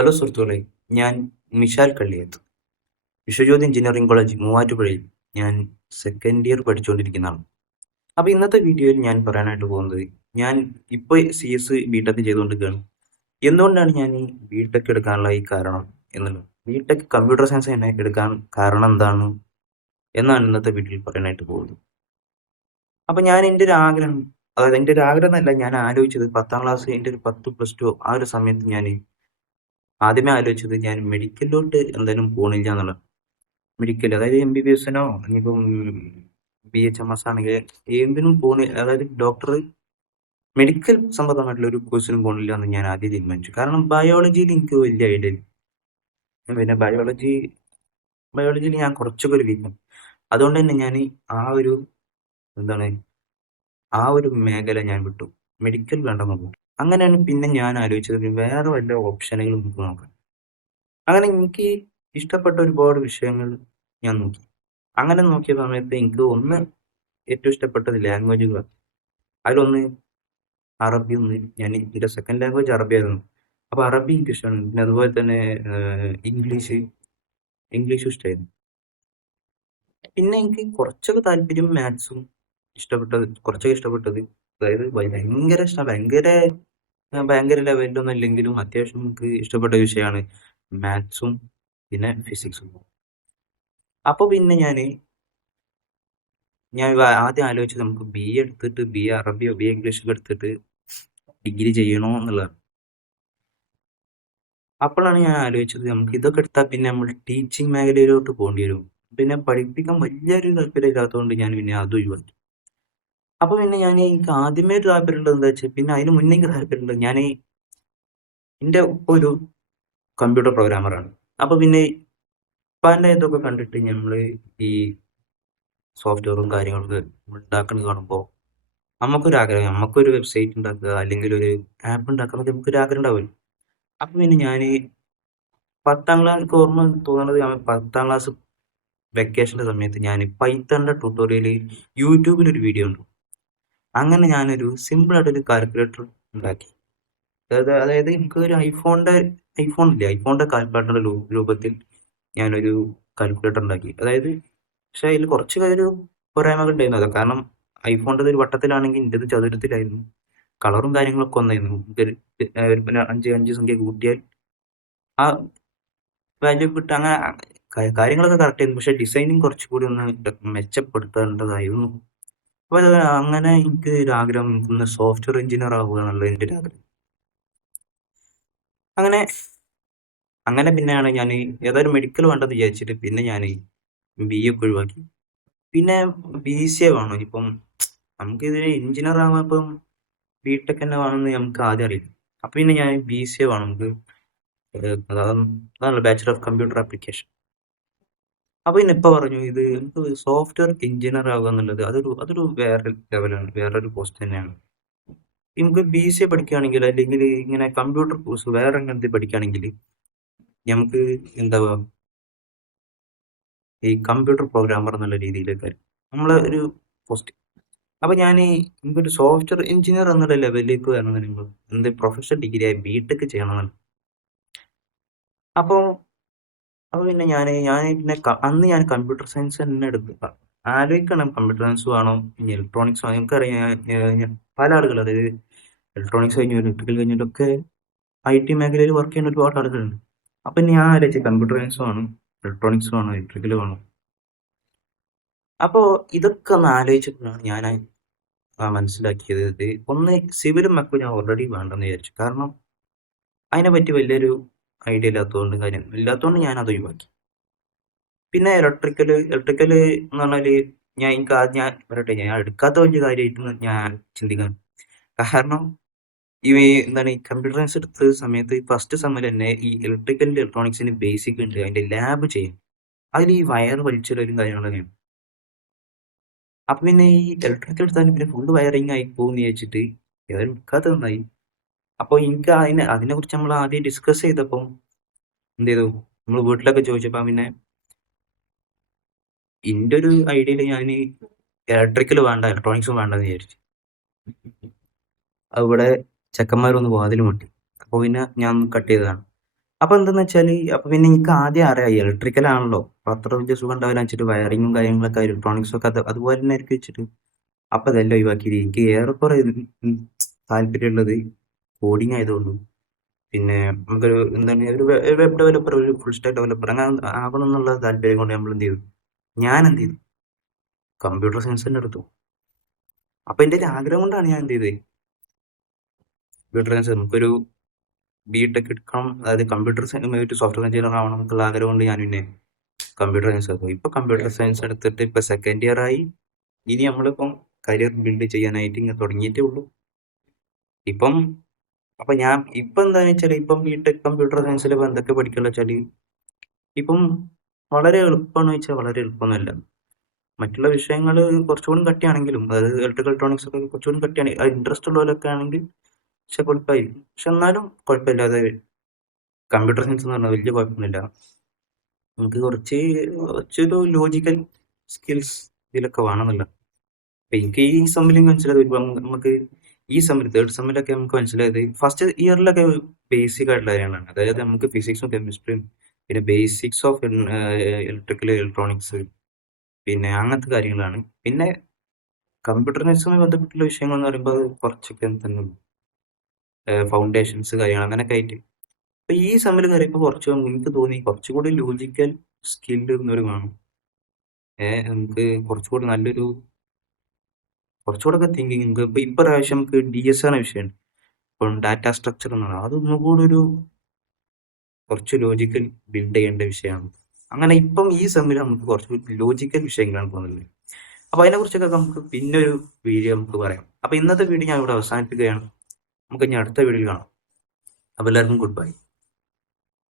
Hello സുഹൃത്തുക്കളെ, ഞാൻ Mishal Kalliyath. Viswajyothi engineering college മൂവാറ്റുപുഴയിൽ ഞാൻ സെക്കൻഡ് ഇയർ പഠിച്ചുകൊണ്ടിരിക്കുന്നതാണ്. അപ്പോൾ ഇന്നത്തെ വീഡിയോയിൽ ഞാൻ പറയാനായിട്ട് പോകുന്നത്, ഞാൻ ഇപ്പോൾ CS ബിടെക് ചെയ്തുകൊണ്ടിരിക്കുകയാണ്. എന്തുകൊണ്ടാണ് ഞാൻ ഈ ബിടെക് എടുക്കാനുള്ള ഈ കാരണം എന്നുള്ളത്, ബിടെക് കമ്പ്യൂട്ടർ സയൻസ് തന്നെ എടുക്കാൻ കാരണം എന്താണ് എന്നാണ് ഇന്നത്തെ വീഡിയോയിൽ പറയാനായിട്ട് പോകുന്നത്. അപ്പോൾ ഞാൻ എൻ്റെ ഒരു ആഗ്രഹം, അതായത് എൻ്റെ ഒരു ആഗ്രഹം എന്നല്ല, ഞാൻ ആലോചിച്ചത് 10ാം ക്ലാസ്, എൻ്റെ ഒരു 10+2 ആ ഒരു സമയത്ത് ഞാൻ ആദ്യമേ ആലോചിച്ചത് ഞാൻ മെഡിക്കലിലോട്ട് എന്തായാലും പോണില്ല എന്നുള്ളത്. മെഡിക്കൽ, അതായത് MBBS-നോ ഇനിയിപ്പം BHMS ആണെങ്കിൽ എന്തിനും പോണില്ല, അതായത് ഡോക്ടർ മെഡിക്കൽ സംബന്ധമായിട്ടുള്ള ഒരു കോഴ്സിനും പോണില്ല എന്ന് ഞാൻ ആദ്യം തീരുമാനിച്ചു. കാരണം ബയോളജിയിൽ എനിക്ക് വലിയ ഐഡിയ ഇല്ല. പിന്നെ ബയോളജിയിൽ ഞാൻ കുറച്ചൊക്കെ ഒരു വീക്കും. അതുകൊണ്ട് തന്നെ ഞാൻ ആ ഒരു മേഖല ഞാൻ വിട്ടു. മെഡിക്കൽ വേണ്ടെന്ന് പറഞ്ഞു. അങ്ങനെയാണ് പിന്നെ ഞാൻ ആലോചിച്ചത് വേറെ വല്ല ഓപ്ഷനുകളും നമുക്ക് നോക്കാം. അങ്ങനെ എനിക്ക് ഇഷ്ടപ്പെട്ട ഒരുപാട് വിഷയങ്ങൾ ഞാൻ നോക്കി. അങ്ങനെ നോക്കിയ സമയത്ത് എനിക്ക് ഏറ്റവും ഇഷ്ടപ്പെട്ടത് ലാംഗ്വേജുകളാണ്. അതിലൊന്ന് അറബി. എൻ്റെ സെക്കൻഡ് ലാംഗ്വേജ് അറബി ആയിരുന്നു. അപ്പോൾ അറബി എനിക്ക് ഇഷ്ടമാണ്. പിന്നെ അതുപോലെ തന്നെ ഇംഗ്ലീഷും ഇഷ്ടമായിരുന്നു. പിന്നെ എനിക്ക് കുറച്ചൊക്കെ താല്പര്യം മാത്സും കുറച്ചൊക്കെ ഇഷ്ടപ്പെട്ടത്, അതായത് ഭയങ്കര ലെവലിലൊന്നും ഇല്ലെങ്കിലും അത്യാവശ്യം നമുക്ക് ഇഷ്ടപ്പെട്ട വിഷയമാണ് മാത്സും പിന്നെ ഫിസിക്സും. അപ്പോൾ പിന്നെ ഞാൻ ആദ്യം ആലോചിച്ചത് നമുക്ക് BA എടുത്തിട്ട് BA അറബിയോ BA ഇംഗ്ലീഷൊക്കെ എടുത്തിട്ട് ഡിഗ്രി ചെയ്യണോ എന്നുള്ളതാണ്. അപ്പോഴാണ് ഞാൻ ആലോചിച്ചത് നമുക്ക് ഇതൊക്കെ എടുത്താൽ പിന്നെ നമ്മൾ ടീച്ചിങ് മേഖലയിലോട്ട് പോകേണ്ടി വരും. പിന്നെ പഠിപ്പിക്കാൻ വലിയൊരു താല്പര്യം ഇല്ലാത്തതുകൊണ്ട് ഞാൻ പിന്നെ അത് ഒഴിവാക്കി. അപ്പോൾ പിന്നെ എനിക്ക് ആദ്യമേ ഒരു താല്പര്യമുള്ളത് എന്താ വെച്ചാൽ, പിന്നെ അതിന് മുന്നേ എനിക്ക് താല്പര്യമുള്ളത്, എൻ്റെ ഉപ്പ ഒരു കമ്പ്യൂട്ടർ പ്രോഗ്രാമറാണ്. അപ്പോൾ പിന്നെ ഉപ്പാൻ്റെ ഇതൊക്കെ കണ്ടിട്ട് നമ്മൾ ഈ സോഫ്റ്റ്വെയറും കാര്യങ്ങളൊക്കെ ഉണ്ടാക്കുന്നത് കാണുമ്പോൾ നമുക്കൊരു വെബ്സൈറ്റ് ഉണ്ടാക്കുക അല്ലെങ്കിൽ ഒരു ആപ്പ് ഉണ്ടാക്കുക, നമുക്കൊരു ആഗ്രഹം ഉണ്ടാവുമല്ലോ. അപ്പം പിന്നെ ഞാൻ 10ാം ക്ലാസ്, എനിക്ക് ഓർമ്മ തോന്നുന്നത്, ഞാൻ 10ാം ക്ലാസ് വെക്കേഷൻ്റെ സമയത്ത് ഞാൻ പൈത്തണിൻ്റെ ട്യൂട്ടോറിയൽ യൂട്യൂബിലൊരു വീഡിയോ ഉണ്ട്. അങ്ങനെ ഞാനൊരു സിമ്പിളായിട്ടൊരു കാൽക്കുലേറ്റർ ഉണ്ടാക്കി. അതായത് എനിക്കൊരു ഐഫോണിൻ്റെ കാൽക്കുലേറ്ററിൻ്റെ രൂപത്തിൽ ഞാനൊരു കാൽക്കുലേറ്റർ ഉണ്ടാക്കി. അതായത് പക്ഷെ അതിൽ കുറച്ച് ഒരു പോരായ്മകൾ ഉണ്ടായിരുന്നു. കാരണം ഐഫോണിൻ്റെ ഒരു വട്ടത്തിലാണെങ്കിൽ എൻ്റെത് ചതുരത്തിലായിരുന്നു. കളറും കാര്യങ്ങളൊക്കെ ഒന്നായിരുന്നു. പിന്നെ 5 സംഖ്യ കൂട്ടിയാൽ ആ വാല്യൂ കിട്ടുക. അങ്ങനെ കാര്യങ്ങളൊക്കെ കറക്റ്റ് ആയിരുന്നു. പക്ഷെ ഡിസൈനിങ് കുറച്ചുകൂടി ഒന്ന് മെച്ചപ്പെടുത്തേണ്ടതായിരുന്നു. അപ്പോൾ അങ്ങനെ എനിക്ക് ഒരു ആഗ്രഹം, ഒന്ന് സോഫ്റ്റ്വെയർ എഞ്ചിനീയർ ആവുക എന്നുള്ളത് എൻ്റെ ഒരു ആഗ്രഹം. അങ്ങനെ പിന്നെയാണ് ഞാൻ ഏതായാലും മെഡിക്കൽ വേണ്ടെന്ന് വിചാരിച്ചിട്ട് പിന്നെ ഞാൻ BA ഒക്കെ ഒഴിവാക്കി. പിന്നെ BCA വേണം. ഇപ്പം നമുക്കിതിന് എഞ്ചിനീയർ ആവാൻ ഇപ്പം ബിടെക് തന്നെ വേണമെന്ന് നമുക്ക് ആദ്യം അറിയില്ല. അപ്പം പിന്നെ ഞാൻ BCA വേണം നമുക്ക്, അതാണല്ലോ ബാച്ചുലർ ഓഫ് കമ്പ്യൂട്ടർ ആപ്ലിക്കേഷൻ. അപ്പോൾ പിന്നെ ഇപ്പം പറഞ്ഞു ഇത് നമുക്ക് സോഫ്റ്റ്വെയർ എഞ്ചിനീയർ ആവുക എന്നുള്ളത് അതൊരു വേറെ ലെവലാണ്, വേറൊരു പോസ്റ്റ് തന്നെയാണ്. നമുക്ക് BCA പഠിക്കുകയാണെങ്കിൽ അല്ലെങ്കിൽ ഇങ്ങനെ കമ്പ്യൂട്ടർ കോഴ്സ് വേറെ എന്തെങ്കിലും പഠിക്കുകയാണെങ്കിൽ നമുക്ക് ഈ കമ്പ്യൂട്ടർ പ്രോഗ്രാമർ എന്നുള്ള രീതിയിലേക്ക് നമ്മളെ ഒരു പോസ്റ്റ്. അപ്പോൾ എനിക്കൊരു സോഫ്റ്റ്വെയർ എഞ്ചിനീയർ എന്നുള്ള ലെവലിലേക്ക് വരണമെന്നുണ്ടെങ്കിൽ എന്ത് പ്രൊഫഷണൽ ഡിഗ്രി ആയി ബിടെക് ചെയ്യണമെന്നാണ്. അപ്പോൾ പിന്നെ പിന്നെ അന്ന് ഞാൻ കമ്പ്യൂട്ടർ സയൻസ് തന്നെ എടുക്കുക ആലോചിക്കണം. കമ്പ്യൂട്ടർ സയൻസ് വേണോ ഇനി ഇലക്ട്രോണിക്സ് വേണം. നമുക്കറിയാം പല ആളുകൾ, അതായത് ഇലക്ട്രോണിക്സ് കഴിഞ്ഞു ഇലക്ട്രിക്കൽ കഴിഞ്ഞിട്ടൊക്കെ IT മേഖലയിൽ വർക്ക് ചെയ്യുന്ന ഒരുപാട് ആളുകളുണ്ട്. അപ്പം ഞാൻ ആലോചിച്ചത് കമ്പ്യൂട്ടർ സയൻസ് വേണം, ഇലക്ട്രോണിക്സ് വേണം, ഇലക്ട്രിക്കൽ വേണം. അപ്പോൾ ഇതൊക്കെ ഒന്ന് ആലോചിച്ചപ്പോഴാണ് ഞാൻ മനസ്സിലാക്കിയത്, ഒന്ന് സിവിലും മെക്കും ഞാൻ ഓൾറെഡി വേണ്ടെന്ന് വിചാരിച്ചു. കാരണം അതിനെപ്പറ്റി വലിയൊരു ഐഡിയ ഇല്ലാത്തതുകൊണ്ട് ഞാൻ അത് ഒഴിവാക്കി. പിന്നെ ഇലക്ട്രിക്കൽ എന്ന് പറഞ്ഞാൽ ഞാൻ എടുക്കാത്ത വലിയ കാര്യമായിട്ട് ഞാൻ ചിന്തിക്കാൻ. കാരണം ഈ കമ്പ്യൂട്ടർ സയൻസ് എടുത്ത സമയത്ത് ഫസ്റ്റ് സെമ്മിൽ തന്നെ ഈ ഇലക്ട്രിക്കൽ ഇലക്ട്രോണിക്സിന് ബേസിക് ഉണ്ട്, അതിന്റെ ലാബ് ചെയ്യും. അതിൽ ഈ വയർ വലിച്ചിടലും കാര്യങ്ങളൊക്കെയാണ്. അപ്പം പിന്നെ ഈ ഇലക്ട്രിക്കൽ എടുത്താലും പിന്നെ ഫുൾ വയറിങ് ആയി പോകുമെന്ന് വിചാരിച്ചിട്ട് ഏതായാലും എടുക്കാത്തത് നന്നായി. അപ്പോൾ എനിക്ക് അതിനെക്കുറിച്ച് നമ്മൾ ആദ്യം ഡിസ്കസ് ചെയ്തപ്പോൾ എന്ത് ചെയ്തു, നമ്മൾ വീട്ടിലൊക്കെ ചോദിച്ചപ്പോൾ പിന്നെ എൻ്റെ ഒരു ഐഡിയയിൽ ഞാൻ ഇലക്ട്രിക്കൽ വേണ്ട ഇലക്ട്രോണിക്സും വേണ്ടെന്ന് വിചാരിച്ചു. അവിടെ ചെക്കന്മാരൊന്ന് വാതിൽ മുട്ടി. അപ്പോൾ പിന്നെ ഞാൻ കട്ട് ചെയ്തതാണ്. അപ്പൊ എന്താന്ന് വെച്ചാല് അപ്പൊ പിന്നെ എനിക്ക് ആദ്യം അറിയാം ഇലക്ട്രിക്കൽ ആണല്ലോ, അപ്പൊ അത്ര വലിയ സുഖം ഉണ്ടാവില്ല വെച്ചിട്ട് വയറിങ്ങും കാര്യങ്ങളൊക്കെ ഇലക്ട്രോണിക്സും ഒക്കെ അതുപോലെ തന്നെ ആയിരിക്കും വെച്ചിട്ട് അപ്പൊ അതെല്ലാം ഒഴിവാക്കി. എനിക്ക് ഏറെക്കുറെ താല്പര്യമുള്ളത് കോഡിങ് ആയതുകൊണ്ടും പിന്നെ നമുക്കൊരു എന്താണ് ഒരു വെബ് ഡെവലപ്പർ, ഒരു ഫുൾ സ്റ്റാക്ക് ഡെവലപ്പർ അങ്ങനെ ആവണം എന്നുള്ള താല്പര്യം കൊണ്ട് നമ്മൾ എന്ത് ചെയ്തു, ഞാൻ എന്ത് ചെയ്തു, കമ്പ്യൂട്ടർ സയൻസ് തന്നെ എടുത്തു. അപ്പൊ എന്റെ ഒരു ആഗ്രഹം കൊണ്ടാണ് ഞാൻ എന്ത് ചെയ്തത്, കമ്പ്യൂട്ടർ സയൻസ് നമുക്കൊരു ബിടെക് എടുക്കണം, അതായത് കമ്പ്യൂട്ടർ സയൻസ് സോഫ്റ്റ്വെയർ എഞ്ചിനീയർ ആവണം എന്നുള്ള ആഗ്രഹം കൊണ്ട് ഞാൻ പിന്നെ കമ്പ്യൂട്ടർ സയൻസ് എടുത്തു. ഇപ്പൊ കമ്പ്യൂട്ടർ സയൻസ് എടുത്തിട്ട് ഇപ്പൊ സെക്കൻഡ് ഇയർ ആയി. ഇനി നമ്മളിപ്പം കരിയർ ബിൽഡ് ചെയ്യാനായിട്ട് ഇങ്ങനെ തുടങ്ങിയിട്ടേ ഉള്ളൂ. ഇപ്പം അപ്പൊ ഞാൻ ഇപ്പൊ എന്താന്ന് വെച്ചാല് ഇപ്പം ബിടെക് കമ്പ്യൂട്ടർ സയൻസിൽ ഇപ്പൊ എന്തൊക്കെ പഠിക്കുക വെച്ചാല് ഇപ്പം വളരെ എളുപ്പമാണെന്ന് വെച്ചാൽ വളരെ എളുപ്പമൊന്നുമല്ല. മറ്റുള്ള വിഷയങ്ങൾ കുറച്ചുകൂടി കട്ടിയാണെങ്കിലും, അതായത് ഇലക്ട്രിക്കൽ ഇലക്ട്രോണിക്സ് ഒക്കെ കുറച്ചുകൂടി കട്ടിയാണ്, ഇൻട്രസ്റ്റ് ഉള്ളവരൊക്കെ ആണെങ്കിൽ പക്ഷെ കുഴപ്പമായി. പക്ഷെ എന്നാലും കുഴപ്പമില്ലാതെ കമ്പ്യൂട്ടർ സയൻസ് എന്ന് പറഞ്ഞാൽ വലിയ കുഴപ്പമൊന്നുമില്ല. നമുക്ക് കുറച്ചൊരു ലോജിക്കൽ സ്കിൽസ് ഇതിലൊക്കെ വേണമെന്നില്ല. അപ്പൊ എനിക്ക് ഈ സെമ്മിലും മനസ്സിലായത് ഇപ്പം നമുക്ക് ഈ സെമ്മിൽ തേർഡ് സെമ്മിലൊക്കെ നമുക്ക് മനസ്സിലായത് ഫസ്റ്റ് ഇയറിലൊക്കെ ബേസിക് ആയിട്ടുള്ള കാര്യങ്ങളാണ്. അതായത് നമുക്ക് ഫിസിക്സും കെമിസ്ട്രിയും പിന്നെ ബേസിക്സ് ഓഫ് ഇലക്ട്രിക്കൽ ഇലക്ട്രോണിക്സ് പിന്നെ അങ്ങനത്തെ കാര്യങ്ങളാണ്. പിന്നെ കമ്പ്യൂട്ടർ സയൻസുമായി ബന്ധപ്പെട്ടുള്ള വിഷയങ്ങൾ എന്ന് പറയുമ്പോൾ അത് കുറച്ചൊക്കെ തന്നെ ഫൗണ്ടേഷൻസ് കാര്യങ്ങൾ അങ്ങനെയൊക്കെ ആയിട്ട്. അപ്പൊ ഈ സെമ്മിൽ കയറിയപ്പോൾ കുറച്ച് എനിക്ക് തോന്നി കുറച്ചുകൂടി ലോജിക്കൽ സ്കില്ല് എന്നൊരു വേണം. നമുക്ക് കുറച്ചുകൂടി നല്ലൊരു കുറച്ചുകൂടെ തിങ്കിങ് നമുക്ക് ഇപ്പൊ പ്രാവശ്യം നമുക്ക് DS ആണ് വിഷയമാണ്. ഇപ്പം ഡാറ്റ സ്ട്രക്ചർ എന്ന് പറയുന്നത് അതൊന്നും കൂടി ഒരു കുറച്ച് ലോജിക്കൽ ബിൽഡ് ചെയ്യേണ്ട വിഷയമാണ്. അങ്ങനെ ഇപ്പം ഈ സെമ്മിൽ നമുക്ക് കുറച്ച് ലോജിക്കൽ വിഷയങ്ങളാണ് തോന്നുന്നത്. അപ്പൊ അതിനെ കുറിച്ചൊക്കെ നമുക്ക് പിന്നെ ഒരു വീഡിയോ നമുക്ക് പറയാം. അപ്പൊ ഇന്നത്തെ വീഡിയോ ഞാൻ ഇവിടെ അവസാനിപ്പിക്കുകയാണ്. നമുക്ക് ഇനി അടുത്ത വീഡിയോ കാണാം. അപ്പൊ എല്ലാവർക്കും ഗുഡ് ബൈ.